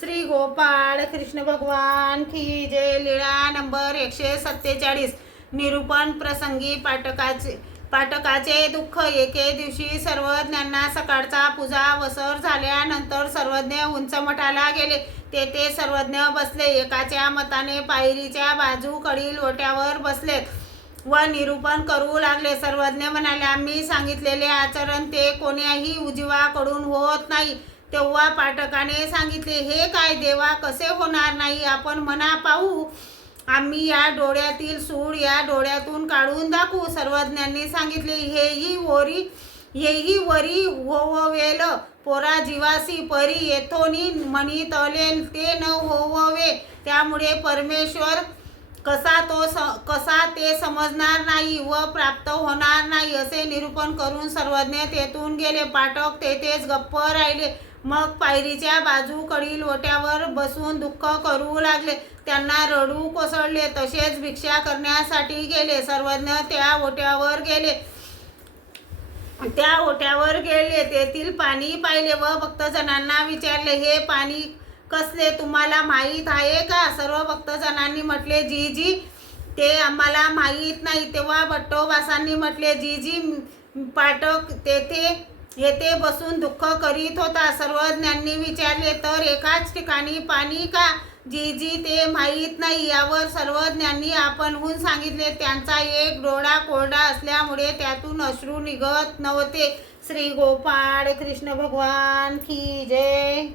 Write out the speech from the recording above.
श्री गोपाळ कृष्ण भगवान की जय. लीळा नंबर 147. निरूपण प्रसंगी पाठकाचे दुःख. एके दिवशी सर्वज्ञांना सकाळचा पूजा वसर झाल्यानंतर सर्वज्ञ उंच मठाला गेले. तेथे सर्वज्ञ बसले. एकाच्या मताने पायरीच्या बाजूकडील ओट्यावर बसलेत व निरूपण करू लागले. सर्वज्ञ म्हणाले, आम्ही सांगितलेले आचरण ते कोण्याही उजवाकडून होत नाही. तेव्हा पाठकाने सांगितले, हे काय देवा, कसे होणार नाही? आपण म्हणा पाहू. आम्ही या डोळ्यातील सूळ या डोळ्यातून काढून दाखवू. सर्वज्ञांनी सांगितले, हेही वरी होववेल पोरा जीवासी परी येथोनी म्हणितले ते न होववे. त्यामुळे परमेश्वर कसा ते समजणार नाही व प्राप्त होणार नाही. असे निरूपण करून सर्वज्ञ तेथून गेले. पाठक तेथेच गप्प राहिले. मग पायरीच्या बाजूकडील ओट्यावर बसून दुःख करू लागले. त्यांना रडू कोसळले. तसेच भिक्षा करण्यासाठी गेले. सर्वज्ञ त्या ओट्यावर गेले. तेथील पाणी पाहिले व भक्तजनांना विचारले, हे पाणी कसले तुम्हाला माहीत आहे का? सर्व भक्तजनांनी म्हटले, जी ते आम्हाला माहीत नाही. तेव्हा भट्टोबासांनी म्हटले, जी पाठक येथे बसून दुःख करीत होता. सर्वज्ञांनी विचारले, तर एकाच ठिकाणी पाणी का? जी ते माहीत नाही. यावर सर्वज्ञांनी आपणहून सांगितले, त्यांचा एक डोळा कोरडा असल्यामुळे त्यातून अश्रू निघत नव्हते. श्री गोपाळ कृष्ण भगवान की जय.